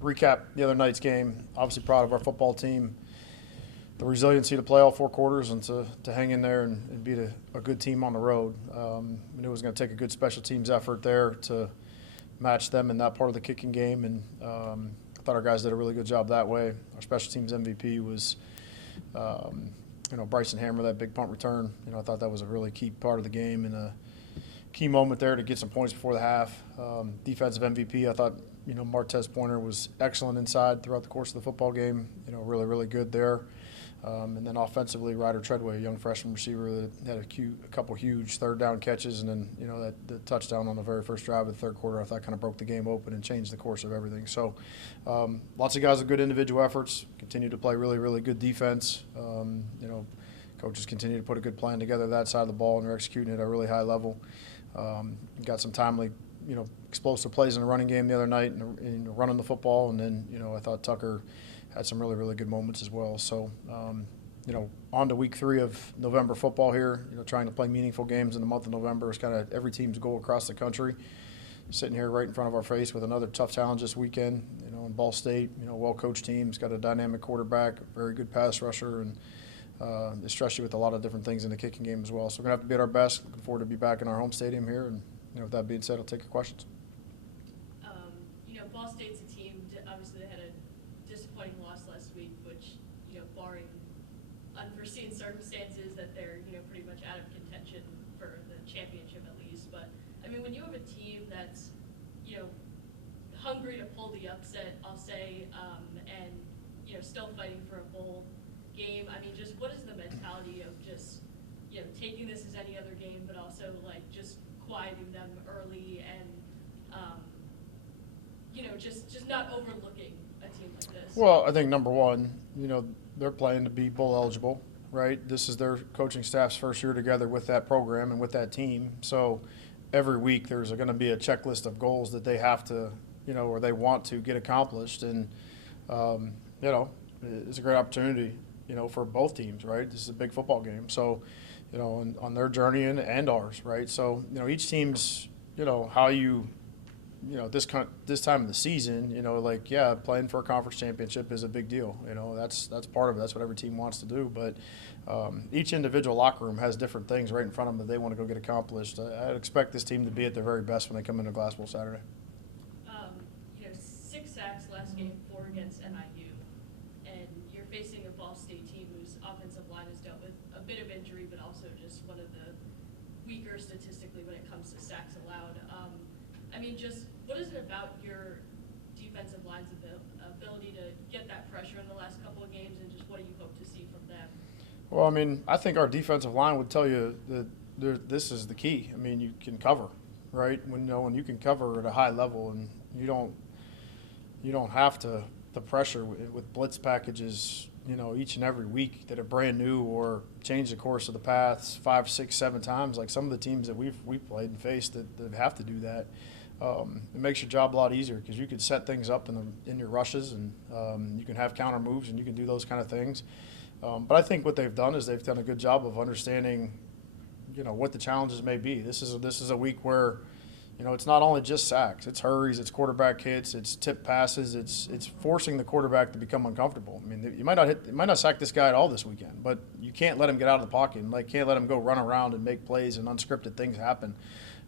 recap the other night's game. Obviously proud of our football team, the resiliency to play all 4 quarters and to hang in there and beat a good team on the road. I knew it was going to take a good special teams effort there to match them in that part of the kicking game, and I thought our guys did a really good job that way. Our special teams MVP was Bryson Hammer, that big punt return. I thought that was a really key part of the game and a key moment there to get some points before the half. Defensive MVP, I thought, Martez Pointer was excellent inside throughout the course of the football game. Really, really good there. And then offensively, Ryder Treadway, a young freshman receiver that had a couple huge third down catches, and then the touchdown on the very first drive of the third quarter, I thought kind of broke the game open and changed the course of everything. So lots of guys with good individual efforts, continue to play really, really good defense. Coaches continue to put a good plan together that side of the ball, and they're executing it at a really high level. Got some timely, explosive plays in the running game the other night and running the football, and then I thought Tucker had some really, really good moments as well. So, on to week 3 of November football here, trying to play meaningful games in the month of November is kind of every team's goal across the country. Sitting here right in front of our face with another tough challenge this weekend, in Ball State, well-coached team's got a dynamic quarterback, a very good pass rusher, and they stress you with a lot of different things in the kicking game as well. So we're going to have to be at our best. Looking forward to be back in our home stadium here. And with that being said, I'll take your questions. Ball State's a team, obviously they had a disappointing loss last week, which, barring unforeseen circumstances, that they're, pretty much out of contention for the championship at least. But, when you have a team that's, hungry to pull the upset, I'll say, and, still fighting for a bowl game, just what is the mentality of just, taking this as any other game, but also, just quieting them early and, just not overlooking a team like this? Well, I think number one, they're playing to be bowl eligible, right? This is their coaching staff's first year together with that program and with that team. So every week there's going to be a checklist of goals that they have to, or they want to get accomplished. And, it's a great opportunity, for both teams, right? This is a big football game. So, on their journey and ours, right? So, each team's, how you – this time of the season, playing for a conference championship is a big deal. That's part of it. That's what every team wants to do. But each individual locker room has different things right in front of them that they want to go get accomplished. I'd expect this team to be at their very best when they come into Glass Bowl Saturday. 6 sacks last game, 4 against NIU, and you're facing a Ball State team whose offensive line has dealt with a bit of injury, but also just one of the weaker statistically when it comes to sacks allowed. Just what is it about your defensive line's ability to get that pressure in the last couple of games, and just what do you hope to see from them? Well, I think our defensive line would tell you that this is the key. You can cover, right? When you can cover at a high level, and you don't have to the pressure with blitz packages, each and every week that are brand new or change the course of the paths 5, 6, 7 times, like some of the teams that we've played and faced that have to do that. It makes your job a lot easier because you can set things up in your rushes, and you can have counter moves, and you can do those kind of things. But I think what they've done is they've done a good job of understanding, what the challenges may be. This is a week where, it's not only just sacks, it's hurries, it's quarterback hits, it's tip passes, it's forcing the quarterback to become uncomfortable. You might not sack this guy at all this weekend, but you can't let him get out of the pocket, and can't let him go run around and make plays and unscripted things happen.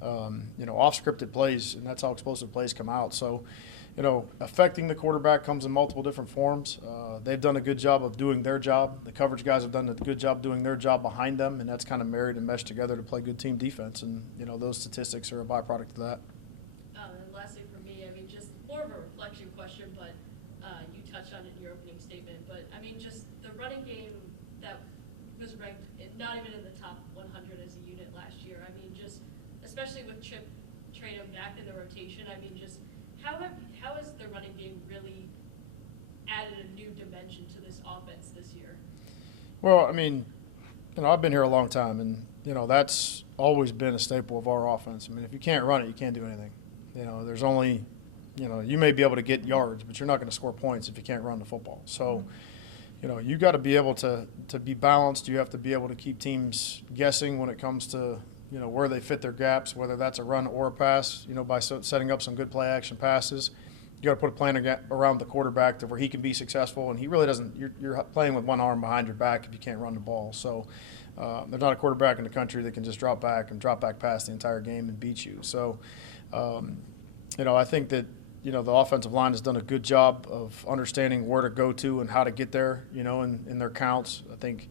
Off-scripted plays, and that's how explosive plays come out. So, affecting the quarterback comes in multiple different forms. They've done a good job of doing their job. The coverage guys have done a good job doing their job behind them, and that's kind of married and meshed together to play good team defense. And, those statistics are a byproduct of that. And lastly for me, just more of a reflection question, but you touched on it in your opening statement. But, just the running game that was ranked not even in the top 100 as a unit last year. Just especially with Chip Traydon back in the rotation, just how has the running game really added a new dimension to this offense this year? Well, I've been here a long time, and, that's always been a staple of our offense. If you can't run it, you can't do anything. There's only, you may be able to get yards, but you're not going to score points if you can't run the football. So, you got to be able to be balanced. You have to be able to keep teams guessing when it comes to, where they fit their gaps, whether that's a run or a pass, by setting up some good play action passes. you got to put a plan around the quarterback to where he can be successful, and he really doesn't. You're playing with one arm behind your back if you can't run the ball. So there's not a quarterback in the country that can just drop back pass the entire game and beat you. So I think that the offensive line has done a good job of understanding where to go to and how to get there. In their counts, I think.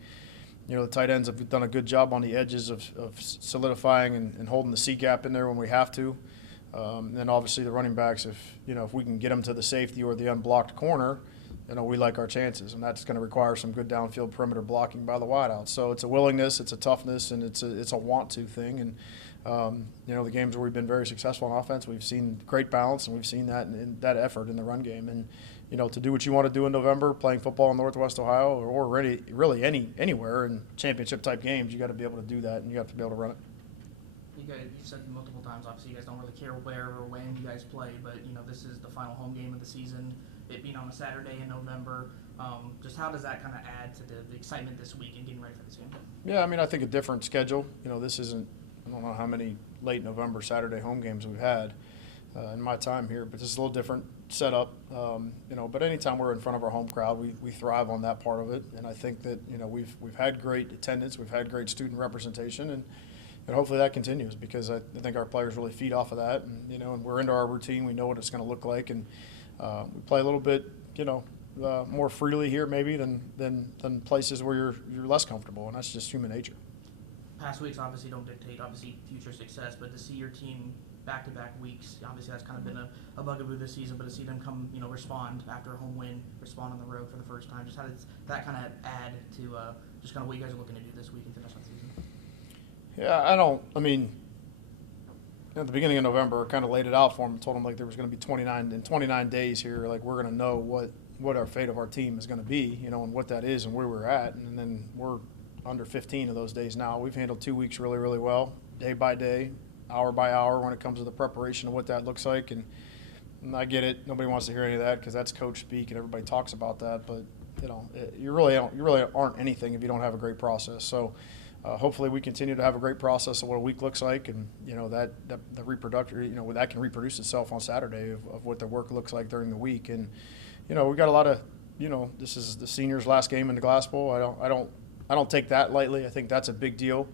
The tight ends have done a good job on the edges of solidifying and holding the C gap in there when we have to. Then obviously the running backs, if we can get them to the safety or the unblocked corner, we like our chances, and that's going to require some good downfield perimeter blocking by the wideouts. So it's a willingness, it's a toughness, and it's a want to thing. And the games where we've been very successful on offense, we've seen great balance, and we've seen that in that effort in the run game. And to do what you want to do in November, playing football in Northwest Ohio or really anywhere in championship-type games, you got to be able to do that, and you have to be able to run it. You've said multiple times, obviously, you guys don't really care where or when you guys play, but, this is the final home game of the season, it being on a Saturday in November. Just how does that kind of add to the excitement this week and getting ready for this game? Yeah, I think a different schedule. This isn't – I don't know how many late November Saturday home games we've had in my time here, but this is a little different setup. But anytime we're in front of our home crowd, we thrive on that part of it. And I think that we've had great attendance, we've had great student representation, and hopefully that continues because I think our players really feed off of that. And we're into our routine, we know what it's going to look like, and we play a little bit more freely here maybe than places where you're less comfortable, and that's just human nature. Past weeks obviously don't dictate future success, but to see your team back-to-back weeks, obviously that's kind of been a bugaboo this season, but to see them come, respond after a home win, respond on the road for the first time, just how does that kind of add to just kind of what you guys are looking to do this week and finish on the season? Yeah, at the beginning of November, I kind of laid it out for them, told them like there was going to be 29 days here, like we're going to know what our fate of our team is going to be, and what that is and where we're at, and then we're under 15 of those days now. We've handled 2 weeks really, really well, day by day, hour by hour when it comes to the preparation of what that looks like. And I get it. Nobody wants to hear any of that because that's coach speak and everybody talks about that. But, you really aren't anything if you don't have a great process. So hopefully we continue to have a great process of what a week looks like. And, that the reproductive, that can reproduce itself on Saturday of what the work looks like during the week. And, we got a lot of, this is the seniors' last game in the Glass Bowl. I don't take that lightly. I think that's a big deal.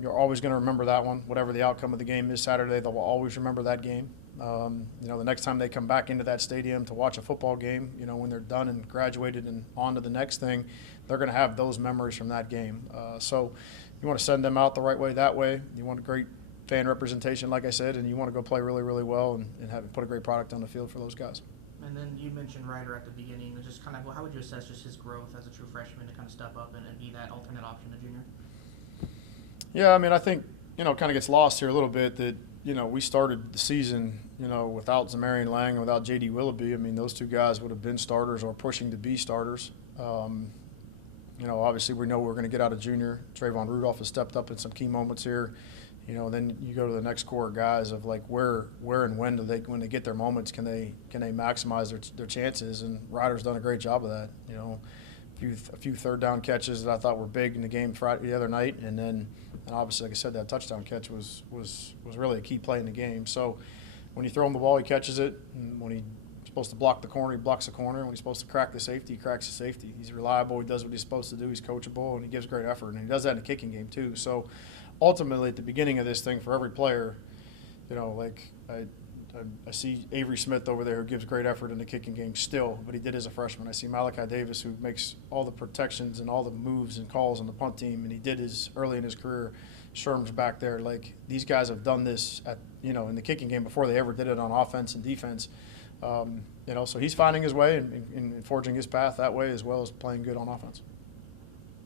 You're always going to remember that one. Whatever the outcome of the game is Saturday, they'll always remember that game. The next time they come back into that stadium to watch a football game, when they're done and graduated and on to the next thing, they're going to have those memories from that game. So you want to send them out the right way that way. You want a great fan representation, like I said, and you want to go play really, really well and put a great product on the field for those guys. And then you mentioned Ryder at the beginning. Just kind of, how would you assess just his growth as a true freshman to kind of step up and be that alternate option to junior? Yeah, I think, kind of gets lost here a little bit that, we started the season, without Zamarian Lang and without J.D. Willoughby. Those two guys would have been starters or pushing to be starters. Obviously we know we're going to get out of junior. Trayvon Rudolph has stepped up in some key moments here. Then you go to the next core of guys of like where and when when they get their moments, can they maximize their chances? And Ryder's done a great job of that. A few third down catches that I thought were big in the game Friday the other night, and obviously, like I said, that touchdown catch was really a key play in the game. So when you throw him the ball, he catches it, and when he's supposed to block the corner, he blocks the corner. When he's supposed to crack the safety, he cracks the safety. He's reliable. He does what he's supposed to do. He's coachable, and he gives great effort, and he does that in the kicking game too. So ultimately, at the beginning of this thing, for every player, I see Avery Smith over there who gives great effort in the kicking game still, but he did as a freshman. I see Malachi Davis who makes all the protections and all the moves and calls on the punt team, and he did his early in his career. Sherm's back there. Like, these guys have done this in the kicking game before they ever did it on offense and defense. So he's finding his way and forging his path that way as well as playing good on offense.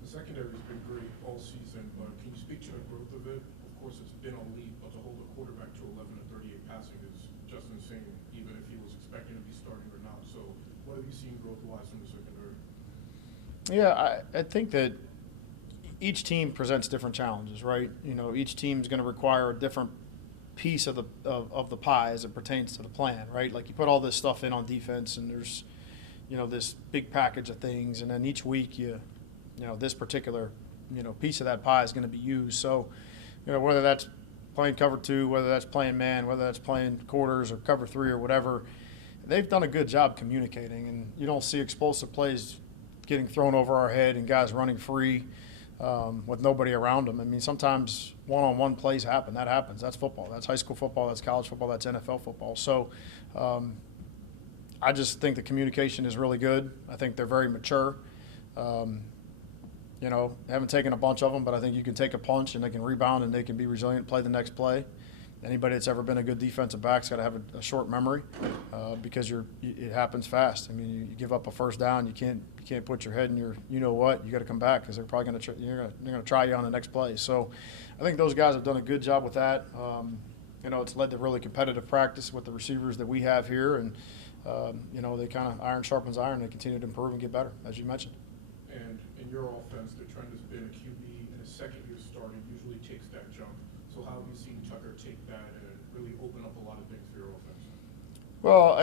The secondary's been great all season, but can you speak to the growth of it? Of course, it's been elite, but to hold a quarterback to 11 and 38 passing is just insane, even if he was expecting to be starting or not. So what have you seen growth-wise from the secondary? Yeah, I think that each team presents different challenges, right? Each team's going to require a different piece of the pie as it pertains to the plan, right? Like, you put all this stuff in on defense, and there's, this big package of things, and then each week this particular, piece of that pie is going to be used. So, whether that's playing cover 2, whether that's playing man, whether that's playing quarters or cover 3 or whatever, they've done a good job communicating, and you don't see explosive plays getting thrown over our head and guys running free with nobody around them. I mean, sometimes one-on-one plays happen. That happens. That's football. That's high school football. That's college football. That's NFL football. So I just think the communication is really good. I think they're very mature. You know, they haven't taken a bunch of them, but I think you can take a punch and they can rebound and they can be resilient, play the next play. Anybody that's ever been a good defensive back's got to have a short memory because it happens fast. I mean, you give up a first down, you can't put your head in your you know what. You got to come back because they're probably going to they're going to try you on the next play. So, I think those guys have done a good job with that. You know, it's led to really competitive practice with the receivers that we have here, and you know, they kind of iron sharpens iron. They continue to improve and get better, as you mentioned. And in your offense, the trend has been a QB in his second year starting usually takes that jump. So how have you seen Tucker take that and really open up a lot of things for your offense? Well,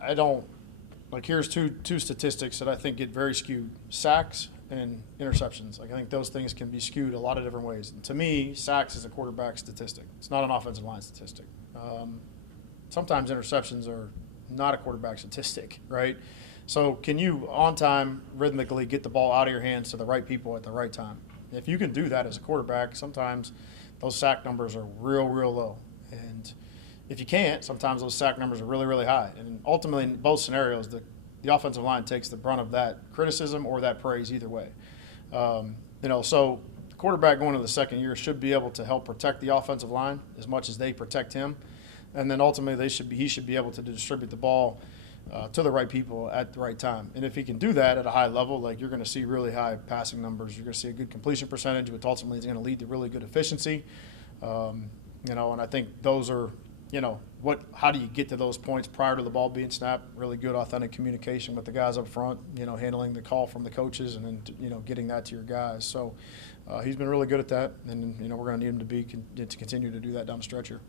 I don't here's two statistics that I think get very skewed: sacks and interceptions. Like, I think those things can be skewed a lot of different ways. And to me, sacks is a quarterback statistic. It's not an offensive line statistic. Sometimes interceptions are not a quarterback statistic, right? So can you, on time, rhythmically get the ball out of your hands to the right people at the right time? If you can do that as a quarterback, sometimes those sack numbers are real, real low. And if you can't, sometimes those sack numbers are really, really high. And ultimately, in both scenarios, the offensive line takes the brunt of that criticism or that praise either way. You know, so the quarterback going into the second year should be able to help protect the offensive line as much as they protect him. And then ultimately, he should be able to distribute the ball to the right people at the right time. And if he can do that at a high level, like, you're going to see really high passing numbers. You're going to see a good completion percentage, which ultimately is going to lead to really good efficiency. You know, and I think those are, you know, how do you get to those points prior to the ball being snapped? Really good, authentic communication with the guys up front, you know, handling the call from the coaches and then, you know, getting that to your guys. So he's been really good at that. And, you know, we're going to need him to continue to do that down the stretch here.